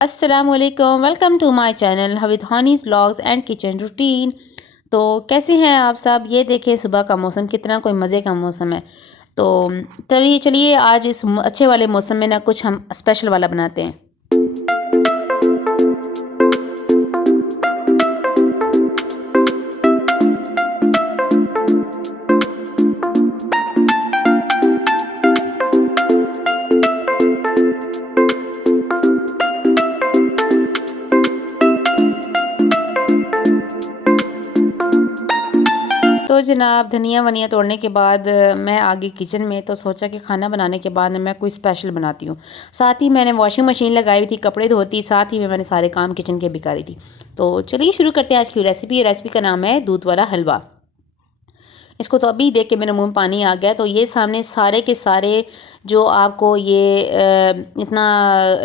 अस्सलामुअलैकुम, welcome to my channel Havid Hanees vlogs and kitchen routine. तो कैसे हैं आप सब? ये देखें सुबह का मौसम कितना कोई मज़े का मौसम है। तो चलिए चलिए आज इस अच्छे वाले मौसम में ना कुछ हम स्पेशल वाला बनाते हैं। तो जनाब धनिया वनिया तोड़ने के बाद मैं आ गई किचन में। तो सोचा कि खाना बनाने के बाद मैं कोई स्पेशल बनाती हूँ। साथ ही मैंने वॉशिंग मशीन लगाई हुई थी, कपड़े धोती, साथ ही में मैंने सारे काम किचन के भी करी थी। तो चलिए शुरू करते हैं आज की रेसिपी। रेसिपी का नाम है दूध वाला हलवा। इसको तो अभी देख के मेरे मुंह में पानी आ गया। तो ये सामने सारे के सारे जो आपको ये इतना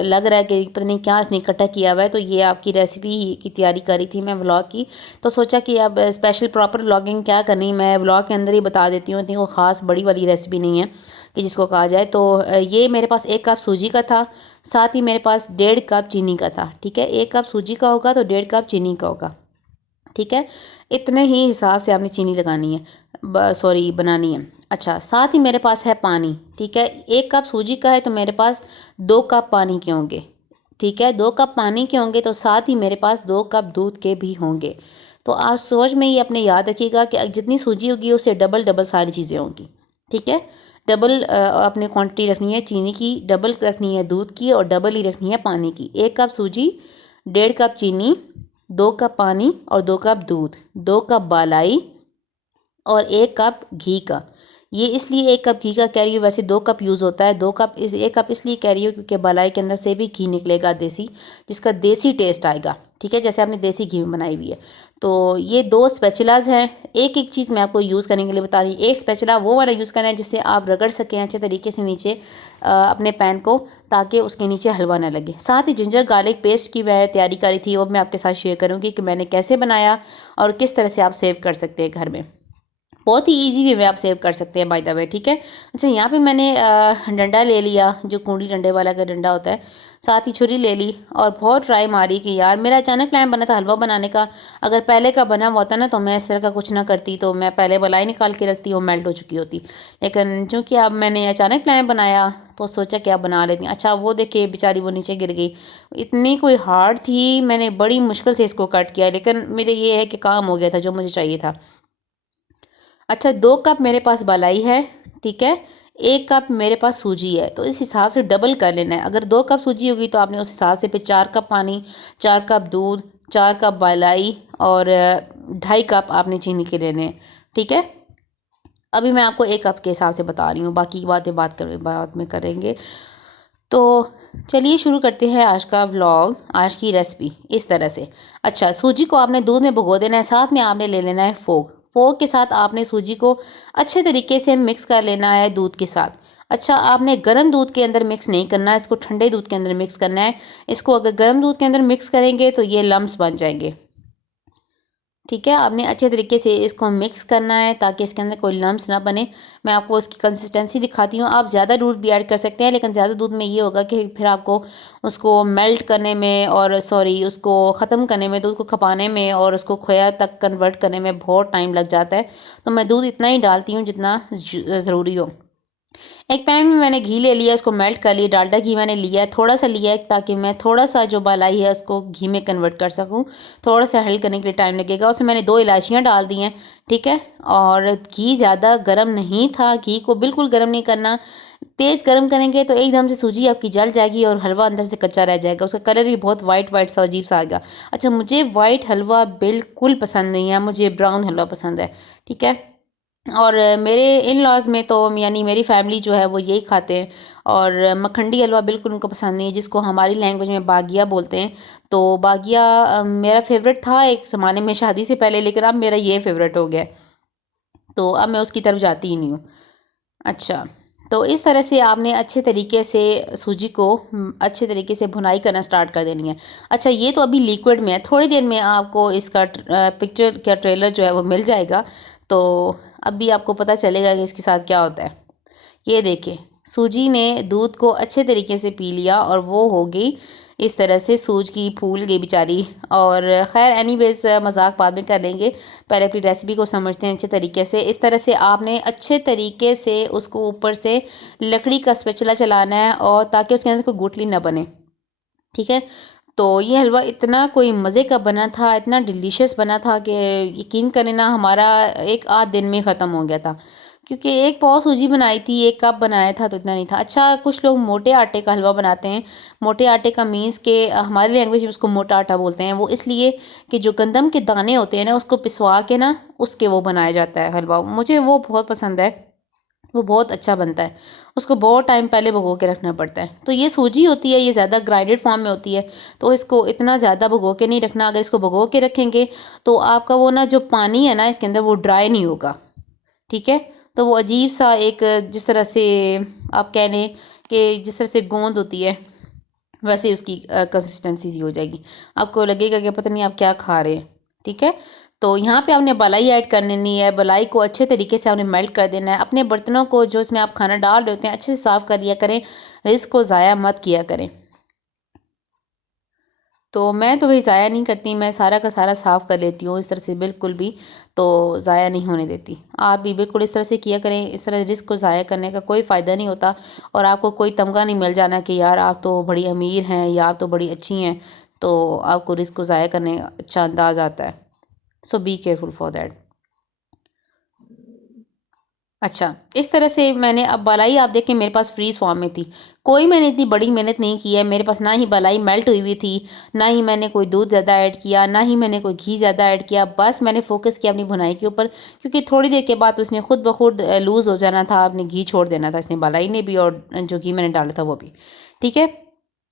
लग रहा है कि पता नहीं क्या इसने इकट्ठा किया हुआ है, तो ये आपकी रेसिपी की तैयारी करी थी मैं व्लॉग की। तो सोचा कि अब स्पेशल प्रॉपर व्लॉगिंग क्या करनी, मैं व्लॉग के अंदर ही बता देती हूँ। इतनी वो ख़ास बड़ी वाली रेसिपी नहीं है कि जिसको कहा जाए। तो ये मेरे पास 1 कप सूजी का था, साथ ही मेरे पास 1.5 कप चीनी का था। ठीक है, 1 कप सूजी का होगा तो 1.5 कप चीनी का होगा। ठीक है, इतने ही हिसाब से आपने चीनी लगानी है, सॉरी बनानी है। अच्छा, साथ ही मेरे पास है पानी। ठीक है, 1 कप सूजी का है तो मेरे पास 2 कप पानी के होंगे। ठीक है, 2 कप पानी के होंगे तो साथ ही मेरे पास 2 कप दूध के भी होंगे। तो आप सोच में ये अपने याद रखिएगा कि जितनी सूजी होगी उससे डबल डबल सारी चीज़ें होंगी। ठीक है, डबल अपने क्वांटिटी रखनी है चीनी की, डबल रखनी है दूध की और डबल ही रखनी है पानी की। 1 कप सूजी, 1.5 कप चीनी, 2 कप पानी और 2 कप दूध, 2 कप बालाई और 1 कप घी का। ये इसलिए 1 कप घी का कह रही हूँ, वैसे 2 कप यूज़ होता है। 2 कप 1 कप इसलिए कह रही हूँ क्योंकि बालाई के अंदर से भी घी निकलेगा देसी, जिसका देसी टेस्ट आएगा। ठीक है, जैसे आपने देसी घी में बनाई हुई है। तो ये 2 स्पैचुलाज हैं। एक एक चीज़ मैं आपको यूज़ करने के लिए बता रही हूँ। एक स्पैचुला वो वाला यूज़ करना है जिससे आप रगड़ सकें अच्छे तरीके से नीचे अपने पैन को, ताकि उसके नीचे हलवा ना लगे। साथ ही जिंजर गार्लिक पेस्ट की मैं तैयारी करी थी, वो मैं आपके साथ शेयर करूँगी कि मैंने कैसे बनाया और किस तरह से आप सेव कर सकते हैं घर में। बहुत ही ईज़ी वे में आप सेव कर सकते हैं बाय द वे। ठीक है, अच्छा यहाँ पे मैंने डंडा ले लिया, जो कूंडी डंडे वाला का डंडा होता है। साथ ही छुरी ले ली और बहुत ट्राई मारी कि यार मेरा अचानक प्लान बना था हलवा बनाने का। अगर पहले का बना हुआ होता ना तो मैं इस तरह का कुछ ना करती, तो मैं पहले मलाई निकाल के रखती, वो मेल्ट हो चुकी होती। लेकिन चूँकि अब मैंने अचानक प्लान बनाया तो सोचा कि अब बना लेती हूँ। अच्छा वो देखिए बेचारी वो नीचे गिर गई, इतनी कोई हार्ड थी, मैंने बड़ी मुश्किल से इसको कट किया, लेकिन मेरे ये है कि काम हो गया था जो मुझे चाहिए था। अच्छा, 2 कप मेरे पास मलाई है। ठीक है, 1 कप मेरे पास सूजी है, तो इस हिसाब से डबल कर लेना है। अगर 2 कप सूजी होगी तो आपने उस हिसाब से फिर 4 कप पानी, 4 कप दूध, 4 कप मलाई और 2.5 कप आपने चीनी के लेने हैं। ठीक है, अभी मैं आपको 1 कप के हिसाब से बता रही हूँ, बाकी की बातें बाद में करेंगे। तो चलिए शुरू करते हैं आज का व्लॉग, आज की रेसिपी इस तरह से। अच्छा, सूजी को आपने दूध में भिगो देना है, साथ में आपने ले लेना है फोक। फोक के साथ आपने सूजी को अच्छे तरीके से मिक्स कर लेना है दूध के साथ। अच्छा, आपने गर्म दूध के अंदर मिक्स नहीं करना है, इसको ठंडे दूध के अंदर मिक्स करना है। इसको अगर गर्म दूध के अंदर मिक्स करेंगे तो ये लम्स बन जाएंगे। ठीक है, आपने अच्छे तरीके से इसको मिक्स करना है ताकि इसके अंदर कोई लम्स ना बने। मैं आपको इसकी कंसिस्टेंसी दिखाती हूँ। आप ज़्यादा दूध भी ऐड कर सकते हैं, लेकिन ज़्यादा दूध में ये होगा कि फिर आपको उसको मेल्ट करने में और सॉरी उसको ख़त्म करने में, दूध को खपाने में और उसको खोया तक कन्वर्ट करने में बहुत टाइम लग जाता है। तो मैं दूध इतना ही डालती हूँ जितना ज़रूरी हो। एक पैन में मैंने घी ले लिया, उसको मेल्ट कर लिया। डालडा घी मैंने लिया है, थोड़ा सा लिया है ताकि मैं थोड़ा सा जो मलाई है उसको घी में कन्वर्ट कर सकूं। थोड़ा सा हेल्ड करने के लिए टाइम लगेगा। उसमें मैंने 2 इलायचियाँ डाल दी हैं। ठीक है, और घी ज़्यादा गर्म नहीं था, घी को बिल्कुल गर्म नहीं करना। तेज़ गर्म करेंगे तो एकदम से सूजी आपकी जल जाएगी और हलवा अंदर से कच्चा रह जाएगा, उसका कलर भी बहुत वाइट वाइट सा अजीब सा आएगा। अच्छा, मुझे वाइट हलवा बिल्कुल पसंद नहीं है, मुझे ब्राउन हलवा पसंद है। ठीक है, और मेरे इन लॉज़ में तो यानी मेरी फैमिली जो है वो यही खाते हैं। और मखंडी हलवा बिल्कुल उनको पसंद नहीं है, जिसको हमारी लैंग्वेज में बागिया बोलते हैं। तो बागिया मेरा फेवरेट था एक ज़माने में शादी से पहले, लेकिन अब मेरा ये फेवरेट हो गया है, तो अब मैं उसकी तरफ जाती ही नहीं हूँ। अच्छा, तो इस तरह से आपने अच्छे तरीके से सूजी को अच्छे तरीके से भुनाई करना स्टार्ट कर देनी है। अच्छा, ये तो अभी लिक्विड में है, थोड़ी देर में आपको इसका पिक्चर क्या ट्रेलर जो है वो मिल जाएगा। तो अभी आपको पता चलेगा कि इसके साथ क्या होता है। ये देखिए, सूजी ने दूध को अच्छे तरीके से पी लिया और वो हो गई इस तरह से सूज की फूल गई बेचारी। और ख़ैर एनीवेज़ मज़ाक बाद में कर लेंगे, पहले अपनी रेसिपी को समझते हैं अच्छे तरीके से। इस तरह से आपने अच्छे तरीके से उसको ऊपर से लकड़ी का स्पैचुला चलाना है और ताकि उसके अंदर कोई गुठली ना बने, ठीक है? तो ये हलवा इतना कोई मज़े का बना था, इतना डिलीशियस बना था कि यकीन करें ना हमारा 1 आध दिन में ख़त्म हो गया था। क्योंकि 1 पाव सूजी बनाई थी, 1 कप बनाया था तो इतना नहीं था। अच्छा कुछ लोग मोटे आटे का हलवा बनाते हैं। मोटे आटे का मीन्स कि हमारी लैंग्वेज में उसको मोटा आटा बोलते हैं। वो इसलिए कि जो गंदम के दाने होते हैं ना उसको पिसवा के ना उसके वो बनाया जाता है हलवा। मुझे वो बहुत पसंद है। वो बहुत अच्छा बनता है। उसको बहुत टाइम पहले भिगो के रखना पड़ता है। तो ये सूजी होती है, ये ज़्यादा ग्राइंडेड फॉर्म में होती है, तो इसको इतना ज़्यादा भिगो के नहीं रखना। अगर इसको भिगो के रखेंगे, तो आपका वो ना जो पानी है ना इसके अंदर वो ड्राई नहीं होगा, ठीक है? तो वो अजीब-सा एक जिस तरह से आप कह लें कि जिस तरह से गोंद होती है, वैसे उसकी कंसिस्टेंसी सी हो जाएगी। आपको लगेगा कि पता नहीं आप क्या खा रहे हैं, ठीक है? तो यहाँ पे आपने मलाई ऐड कर लेनी है, मलाई को अच्छे तरीके से आपने मेल्ट कर देना है। अपने बर्तनों को जो इसमें आप खाना डाल रहे होते हैं अच्छे से साफ़ कर लिया करें, रिस्क को ज़ाया मत किया करें। तो मैं तो भई ज़ाया नहीं करती, मैं सारा का सारा साफ़ कर लेती हूँ इस तरह से बिल्कुल भी, तो ज़ाया नहीं होने देती। आप भी बिल्कुल इस तरह से किया करें, इस तरह रिस्क को ज़ाया करने का कोई फ़ायदा नहीं होता और आपको कोई तमगा नहीं मिल जाना कि यार आप तो बड़ी अमीर हैं या आप तो बड़ी अच्छी हैं, तो आपको रिस्क को ज़ाया करने का अच्छा अंदाज़ आता है। सो बी केयरफुल फॉर दैट। अच्छा, इस तरह से मैंने अब मलाई आप देखें मेरे पास फ्रीज़ फ़ॉर्म में थी। कोई मैंने इतनी बड़ी मेहनत नहीं की है, मेरे पास ना ही मलाई मेल्ट हुई हुई थी, ना ही मैंने कोई दूध ज़्यादा ऐड किया, ना ही मैंने कोई घी ज़्यादा ऐड किया। बस मैंने फ़ोकस किया अपनी भुनाई के ऊपर क्योंकि थोड़ी देर के बाद तो इसने खुद ब खुद लूज़ हो जाना था, आपने घी छोड़ देना था इसने मलाई ने भी और जो घी मैंने डाला था वो भी। ठीक है?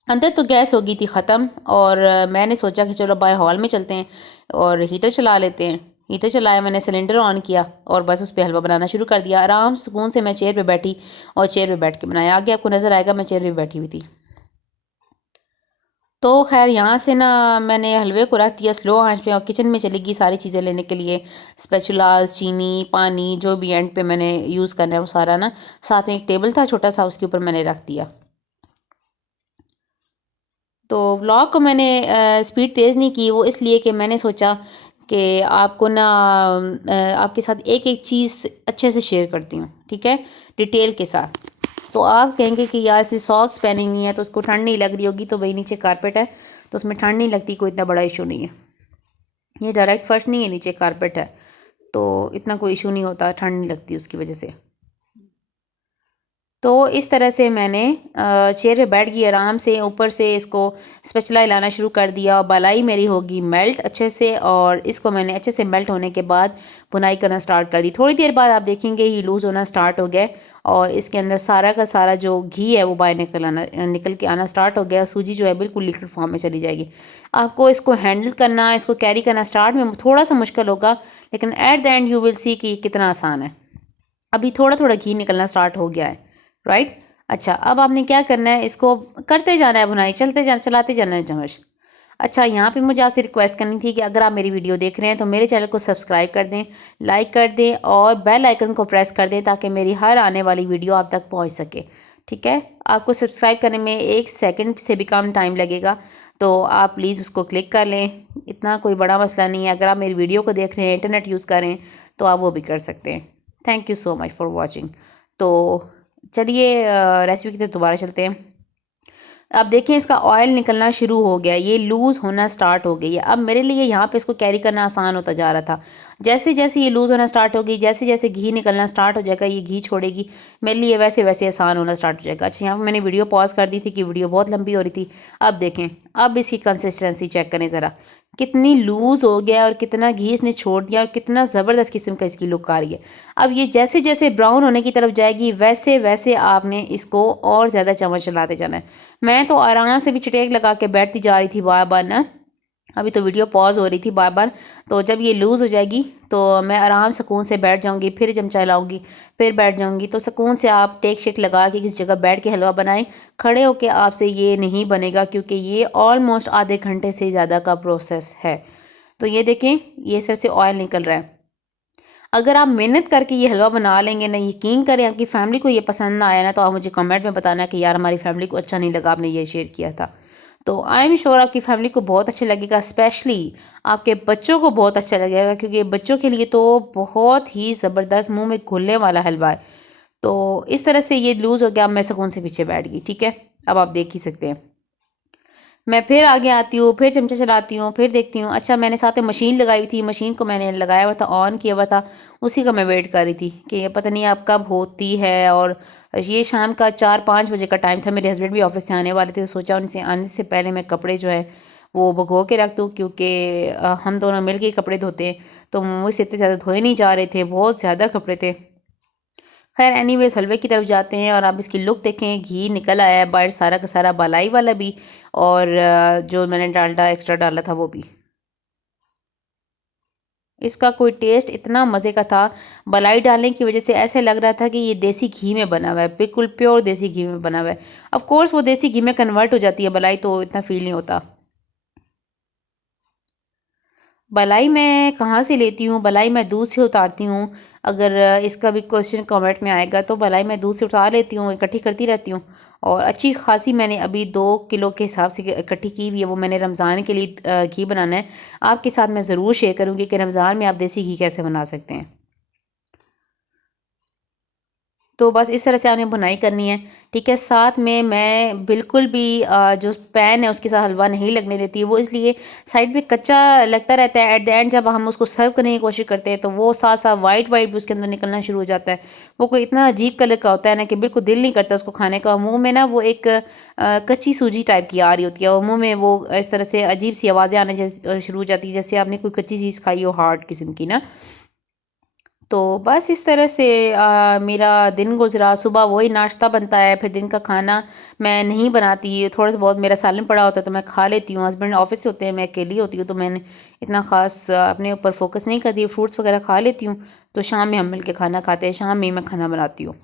अंदर तो गैस हो गई थी ख़त्म और मैंने सोचा कि चलो बाहर हॉल में चलते हैं और हीटर चला लेते हैं। हीटर चलाया, मैंने सिलेंडर ऑन किया और बस उस पे हलवा बनाना शुरू कर दिया। आराम सुकून से मैं चेयर पे बैठी और चेयर पे बैठ के बनाया। आगे आपको नज़र आएगा मैं चेयर पे बैठी हुई थी। तो ख़ैर यहाँ से ना मैंने हलवे को रख दिया स्लो आँच पे और किचन में चली गई सारी चीज़ें लेने के लिए। स्पैचुलास, चीनी, पानी जो भी एंड पे मैंने यूज़ करना है वो सारा ना, साथ में एक टेबल था छोटा-सा उसके ऊपर मैंने रख दिया। तो व्लॉग को मैंने स्पीड तेज़ नहीं की, वो इसलिए कि मैंने सोचा कि आपको ना आपके साथ एक-एक चीज़ अच्छे से शेयर करती हूँ, ठीक है? डिटेल के साथ। तो आप कहेंगे कि यार इसने सॉक्स पहनी हुई हैं तो उसको ठंड नहीं लग रही होगी, तो वही नीचे कारपेट है, तो उसमें ठंड नहीं लगती, कोई इतना बड़ा इश्यू नहीं है। ये डायरेक्ट फर्श नहीं है, नीचे कारपेट है, तो इतना कोई इश्यू नहीं होता, ठंड नहीं लगती उसकी वजह से। तो इस तरह से मैंने चेयर पे बैठ गई आराम से, ऊपर से इसको स्पैचुला हिलाना शुरू कर दिया और मलाई मेरी होगी मेल्ट अच्छे से और इसको मैंने अच्छे से मेल्ट होने के बाद बुनाई करना स्टार्ट कर दी। थोड़ी देर बाद आप देखेंगे ये लूज़ होना स्टार्ट हो गया और इसके अंदर सारा का सारा जो घी है वो बाहर निकल के आना स्टार्ट हो गया। सूजी जो है बिल्कुल लिक्विड फॉर्म में चली जाएगी। आपको इसको हैंडल करना, इसको कैरी करना स्टार्ट में थोड़ा-सा मुश्किल होगा, लेकिन at the end you will see कि ये कितना आसान है। अभी थोड़ा-थोड़ा घी निकलना स्टार्ट हो गया है, राइट? अच्छा, अब आपने क्या करना है, इसको करते जाना है बुनाई, चलाते जाना है चम्मच। अच्छा, यहाँ पे मुझे आपसे रिक्वेस्ट करनी थी कि अगर आप मेरी वीडियो देख रहे हैं तो मेरे चैनल को सब्सक्राइब कर दें, लाइक कर दें और बेल आइकन को प्रेस कर दें ताकि मेरी हर आने वाली वीडियो आप तक पहुँच सके, ठीक है? आपको सब्सक्राइब करने में 1 सेकंड से भी कम टाइम लगेगा, तो आप प्लीज़ उसको क्लिक कर लें, इतना कोई बड़ा मसला नहीं है। अगर आप मेरी वीडियो को देख रहे हैं, इंटरनेट यूज़ कर रहे हैं, तो आप वो भी कर सकते हैं। Thank you so much for watching. तो चलिए रेसिपी की तरफ दोबारा चलते हैं। अब देखें इसका ऑयल निकलना शुरू हो गया, ये लूज़ होना स्टार्ट हो गई है। अब मेरे लिए यहाँ पे इसको कैरी करना आसान होता जा रहा था। जैसे-जैसे ये लूज़ होना स्टार्ट हो गई, जैसे-जैसे घी निकलना स्टार्ट हो जाएगा, ये घी छोड़ेगी, मेरे लिए वैसे-वैसे आसान होना स्टार्ट हो जाएगा। अच्छा, यहाँ पे मैंने वीडियो पॉज़ कर दी थी कि वीडियो बहुत लंबी हो रही थी। अब देखें, अब इसकी कंसिस्टेंसी चेक करें ज़रा, कितनी लूज़ हो गया और कितना घी इसने छोड़ दिया और कितना ज़बरदस्त किस्म का इसकी लुक आ रही है। अब ये जैसे-जैसे ब्राउन होने की तरफ जाएगी, वैसे-वैसे आपने इसको और ज़्यादा चम्मच चलाते जाना है। मैं तो आराम से भी चटेक लगा के बैठती जा रही थी बार-बार ना, अभी तो वीडियो पॉज़ हो रही थी बार-बार, तो जब ये लूज़ हो जाएगी, तो मैं आराम सुकून से बैठ जाऊँगी, फिर चमचा हिलाऊँगी, फिर बैठ जाऊँगी। तो सुकून से आप टेक-शेक लगा के किसी जगह बैठ के हलवा बनाएँ। खड़े होके आपसे ये नहीं बनेगा क्योंकि ये ऑलमोस्ट आधे घंटे से ज़्यादा का प्रोसेस है। तो ये देखें, ये सिर से ऑयल निकल रहा है। अगर आप मेहनत करके ये हलवा बना लेंगे ना, यकीन करें आपकी फैमिली को ये पसंद ना आया ना, तो आप मुझे कमेंट में बताना कि यार हमारी फैमिली को अच्छा नहीं लगा, आपने ये शेयर किया था। तो आई एम श्योर आपकी फैमिली को बहुत अच्छा लगेगा, स्पेशली आपके बच्चों को बहुत अच्छा लगेगा, क्योंकि बच्चों के लिए तो बहुत ही ज़बरदस्त मुँह में घुलने वाला हलवा है। तो इस तरह से ये लूज़ हो गया, अब मैं सुकून से पीछे बैठ गई, ठीक है? अब आप देख ही सकते हैं। मैं फिर आगे आती हूँ, फिर चमचा चलाती हूँ, फिर देखती हूँ, अच्छा मैंने साथ में मशीन लगाई हुई थी, मशीन को मैंने लगाया हुआ था, ऑन किया हुआ था, उसी का मैं वेट कर रही थी कि ये पता नहीं अब कब होती है। और ये शाम का 4-5 बजे का टाइम था, मेरे हस्बैंड भी ऑफ़िस से आने वाले थे, तो सोचा उनसे आने से पहले मैं कपड़े जो है वो भगो के रख दूँ, क्योंकि हम दोनों मिल के ही कपड़े धोते हैं, तो मुझसे इतने ज़्यादा धोए नहीं जा रहे थे, बहुत ज़्यादा कपड़े थे। खैर एनीवेज़ हलवे की तरफ जाते हैं और आप इसकी लुक देखें, घी निकल आया है बाहर सारा का सारा, बालाई वाला भी और जो मैंने डालडा एक्स्ट्रा डाला था वो भी। इसका कोई टेस्ट इतना मज़े का था, मलाई डालने की वज़ह से ऐसे लग रहा था कि ये देसी घी में बना हुआ है, बिल्कुल प्योर देसी घी में बना हुआ है। ऑफ़ कोर्स वो देसी घी में कन्वर्ट हो जाती है मलाई, तो इतना फ़ील नहीं होता। बलाई मैं कहाँ से लेती हूँ? बलाई मैं दूध से उतारती हूँ। अगर इसका भी क्वेश्चन कमेंट में आएगा, तो बलाई मैं दूध से उतार लेती हूँ, इकट्ठी करती रहती हूँ और अच्छी खासी मैंने अभी 2 किलो के हिसाब से इकट्ठी की हुई है। वो मैंने रमज़ान के लिए घी बनाना है। आपके साथ मैं ज़रूर शेयर करूँगी कि रमज़ान में आप देसी घी कैसे बना सकते हैं। तो बस इस तरह से आपने बुनाई करनी है, ठीक है? साथ में मैं बिल्कुल भी जो पैन है उसके साथ हलवा नहीं लगने देती, वो इसलिए साइड पे कच्चा लगता रहता है, एट द एंड जब हम उसको सर्व करने की कोशिश करते हैं, तो वो साथ-साथ व्हाइट-व्हाइट भी उसके अंदर निकलना शुरू हो जाता है। वो कोई इतना अजीब कलर का होता है ना कि बिल्कुल दिल नहीं करता उसको खाने का। मुँह में ना वो एक कच्ची सूजी टाइप की आ रही होती है और मुँह में वो इस तरह से अजीब-सी आवाज़ें आने शुरू हो जाती है, जैसे आपने कोई कच्ची चीज़ खाई हो हार्ड किस्म की ना। तो बस इस तरह से मेरा दिन गुज़रा, सुबह वही नाश्ता बनता है, फिर दिन का खाना मैं नहीं बनाती, थोड़ा सा बहुत मेरा सालन पड़ा होता है तो मैं खा लेती हूँ, हस्बैंड ऑफ़िस से होते हैं, मैं अकेली होती हूँ तो मैंने इतना ख़ास अपने ऊपर फ़ोकस नहीं करती, फ्रूट्स वग़ैरह खा लेती हूँ, तो शाम में हम मिल के खाना खाते हैं, शाम में ही मैं खाना बनाती हूँ।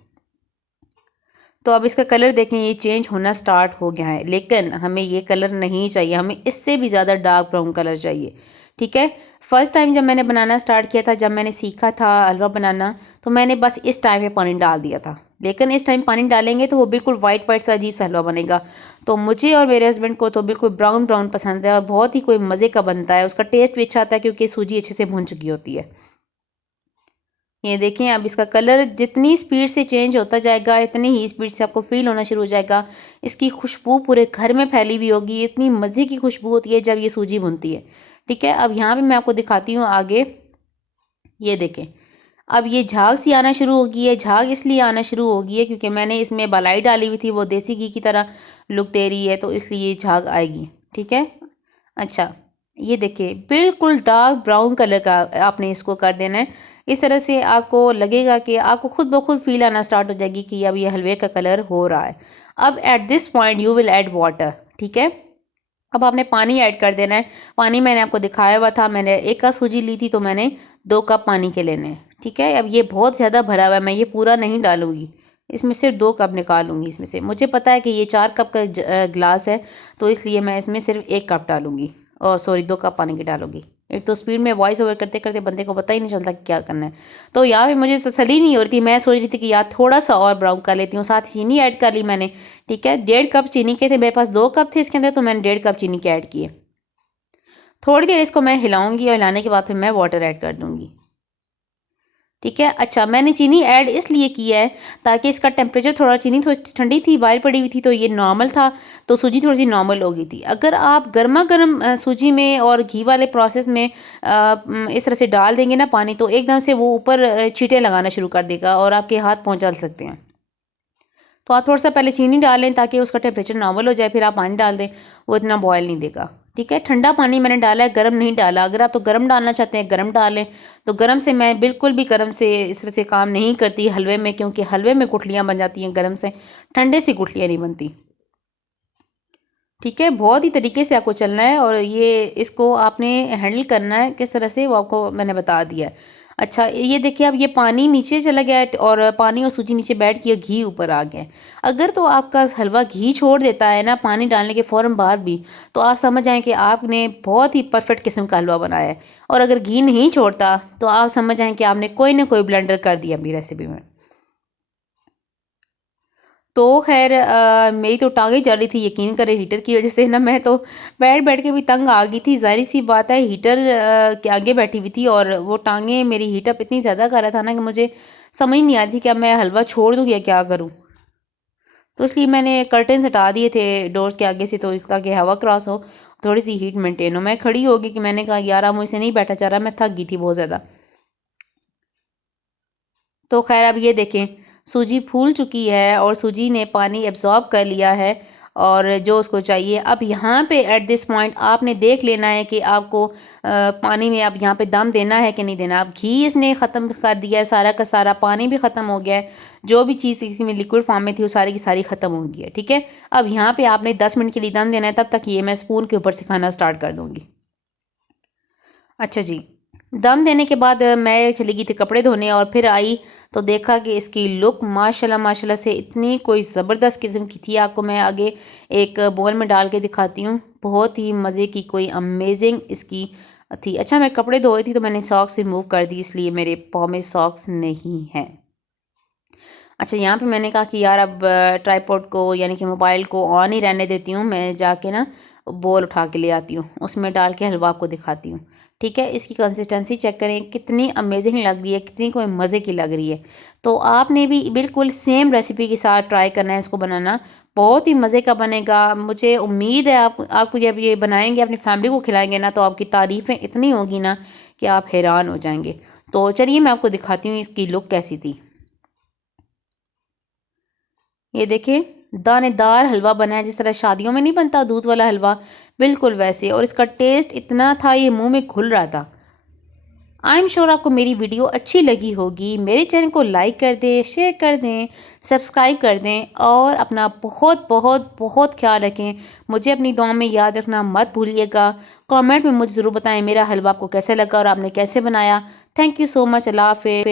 तो अब इसका कलर देखें, ये चेंज होना स्टार्ट हो गया है, लेकिन हमें ये कलर नहीं चाहिए, हमें इससे भी ज़्यादा डार्क ब्राउन कलर चाहिए, ठीक है? फर्स्ट टाइम जब मैंने बनाना स्टार्ट किया था, जब मैंने सीखा था हलवा बनाना, तो मैंने बस इस टाइम पे पानी डाल दिया था। लेकिन इस टाइम पानी डालेंगे तो वो बिल्कुल व्हाइट व्हाइट सा अजीब सा हलवा बनेगा। तो मुझे और मेरे हस्बैंड को तो बिल्कुल ब्राउन ब्राउन पसंद है और बहुत ही कोई मज़े का बनता है, उसका टेस्ट भी अच्छा आता है क्योंकि सूजी अच्छे से भुन चुकी होती है। ये देखें, अब इसका कलर जितनी स्पीड से चेंज होता जाएगा, इतनी ही स्पीड से आपको फ़ील होना शुरू हो जाएगा। इसकी खुशबू पूरे घर में फैली हुई होगी, इतनी मज़े की खुशबू होती है जब ये सूजी भुनती है। ठीक है? अब यहाँ पे मैं आपको दिखाती हूँ आगे, ये देखें। अब ये झाग सी आना शुरू हो गई है, झाग इसलिए आना शुरू हो गई है क्योंकि मैंने इसमें मलाई डाली हुई थी, वो देसी घी की तरह लुक दे रही है, तो इसलिए ये झाग आएगी। ठीक है? अच्छा, ये देखिए बिल्कुल डार्क ब्राउन कलर का आपने इसको कर देना है। इस तरह से आपको लगेगा कि आपको खुद ब खुद फ़ील आना स्टार्ट हो जाएगी कि अब ये हलवे का कलर हो रहा है। अब at this point you will add water, ठीक है? अब आपने पानी ऐड कर देना है। पानी मैंने आपको दिखाया हुआ था, मैंने 1 कप सूजी ली थी तो मैंने 2 कप पानी के लेने हैं, ठीक है? अब ये बहुत ज़्यादा भरा हुआ है, मैं ये पूरा नहीं डालूँगी। इसमें सिर्फ़ 2 कप निकालूँगी इसमें से। मुझे पता है कि ये 4 कप का ग्लास है, तो इसलिए मैं इसमें सिर्फ़ 1 कप डालूँगी। सॉरी 2 कप पानी की डालूँगी। एक तो स्पीड में वॉइस ओवर करते-करते बंदे को पता ही नहीं चलता कि क्या करना है। तो यहाँ पे मुझे तसल्ली नहीं हो रही थी, मैं सोच रही थी कि यार थोड़ा-सा और ब्राउन कर लेती हूँ, साथ ही चीनी ऐड कर ली मैंने, ठीक है? 1.5 कप चीनी के थे, मेरे पास 2 कप थे इसके अंदर, तो मैंने 1.5 कप चीनी के ऐड किए। थोड़ी देर इसको मैं हिलाऊँगी और हिलाने के बाद फिर मैं वाटर ऐड कर दूँगी। ठीक है? अच्छा, मैंने चीनी ऐड इसलिए की है ताकि इसका टेम्परेचर, थोड़ा चीनी थोड़ी ठंडी थी, बाहर पड़ी हुई थी तो ये नॉर्मल था, तो सूजी थोड़ी-सी नॉर्मल हो गई थी। अगर आप गरमा-गरम सूजी में और घी वाले प्रोसेस में इस तरह से डाल देंगे ना पानी, तो एकदम से वो ऊपर छींटे लगाना शुरू कर देगा और आपके हाथ पहुँच जल सकते हैं। तो आप थोड़ा-सा पहले चीनी डाल लें ताकि उसका टेम्परेचर नॉर्मल हो जाए, फिर आप पानी डाल दें, वो इतना बॉयल नहीं देगा। ठीक है? ठंडा पानी मैंने डाला है, गरम नहीं डाला। अगर आप तो गरम डालना चाहते हैं, गरम डालें। तो गरम से मैं बिल्कुल भी गरम से इस तरह से काम नहीं करती हलवे में, क्योंकि हलवे में गुठलियाँ बन जाती हैं गरम से, ठंडे से गुठलियाँ नहीं बनती। ठीक है? बहुत ही तरीके से आपको चलना है और ये इसको आपने हैंडल करना है किस तरह से, वो आपको मैंने बता दिया है। अच्छा, ये देखिए अब ये पानी नीचे चला गया है और पानी और सूजी नीचे बैठ के घी ऊपर आ गया है। अगर तो आपका हलवा घी छोड़ देता है ना पानी डालने के फ़ौरन बाद भी, तो आप समझ जाएँ कि आपने बहुत ही परफेक्ट किस्म का हलवा बनाया है। और अगर घी नहीं छोड़ता, तो आप समझ जाएँ कि आपने कोई ना कोई ब्लंडर कर दिया अपनी रेसिपी में। तो ख़ैर मेरी तो टाँगें जल रही थी, यकीन करें हीटर की वज़ह से ना। मैं तो बैठ-बैठ के भी तंग आ गई थी। ज़ाहिर-सी बात है, हीटर के आगे बैठी हुई थी और वो टाँगें मेरी हीट अप इतनी ज़्यादा कर रहा था ना कि मुझे समझ नहीं आ रही थी कि अब मैं हलवा छोड़ दूँ या क्या करूँ? तो इसलिए मैंने कर्टेन्स हटा दिए थे डोर्स के आगे से, तो इस ताकि हवा क्रॉस हो, थोड़ी-सी हीट मेंटेन हो। मैं खड़ी हो गई कि मैंने कहा यार अब मुझसे नहीं बैठा जा रहा, मैं थक गई थी बहुत ज़्यादा। तो ख़ैर अब ये देखें, सूजी फूल चुकी है और सूजी ने पानी एब्ज़ॉर्ब कर लिया है और जो उसको चाहिए। अब यहाँ पे एट दिस पॉइंट आपने देख लेना है कि आपको पानी में अब यहाँ पे दम देना है कि नहीं देना। अब घी इसने ख़त्म कर दिया है सारा का सारा, पानी भी ख़त्म हो गया है। जो भी चीज़ इसमें लिक्विड फॉर्म में थी वो सारी की सारी ख़त्म हो गई है, ठीक है? अब यहाँ पे आपने 10 मिनट के लिए दम देना है, तब तक ये मैं स्पून के ऊपर से खाना स्टार्ट कर दूँगी। अच्छा जी। दम देने के बाद मैं चली गई थी कपड़े धोने और फिर आई तो देखा कि इसकी लुक माशाल्लाह माशाल्लाह से इतनी कोई ज़बरदस्त किस्म की थी। आपको मैं आगे एक बोल में डाल के दिखाती हूँ। बहुत ही मज़े की कोई अमेज़िंग इसकी थी। अच्छा, मैं कपड़े धोए थी तो मैंने सॉक्स रिमूव कर दी, इसलिए मेरे पाँव में सॉक्स नहीं हैं। अच्छा, यहाँ पे मैंने कहा कि यार अब ट्राइपॉड को यानी कि मोबाइल को ऑन ही रहने देती हूँ। मैं जाके ना बोल उठा के ले आती हूँ, उसमें डाल के हलवा आपको दिखाती हूँ। ठीक है, इसकी कंसिस्टेंसी चेक करें, कितनी अमेजिंग लग रही है, कितनी कोई मज़े की लग रही है। तो आपने भी बिल्कुल सेम रेसिपी के साथ ट्राई करना है इसको बनाना, बहुत ही मज़े का बनेगा। मुझे उम्मीद है आप जब ये बनाएंगे अपनी फैमिली को खिलाएंगे ना, तो आपकी तारीफ़ें इतनी होगी ना कि आप हैरान हो जाएंगे। तो चलिए मैं आपको दिखाती हूँ इसकी लुक कैसी थी। ये देखिए, दानेदार हलवा बना है, जिस तरह शादियों में नहीं बनता दूध वाला हलवा, बिल्कुल वैसे। और इसका टेस्ट इतना था, ये मुंह में घुल रहा था। आई एम श्योर आपको मेरी वीडियो अच्छी लगी होगी। मेरे चैनल को लाइक कर दें, शेयर कर दें, सब्सक्राइब कर दें और अपना बहुत बहुत बहुत ख्याल रखें। मुझे अपनी दुआ में याद रखना मत भूलिएगा। कमेंट में मुझे ज़रूर बताएं मेरा हलवा आपको कैसे लगा और आपने कैसे बनाया। Thank you so much. अल्लाह हाफ़िज़।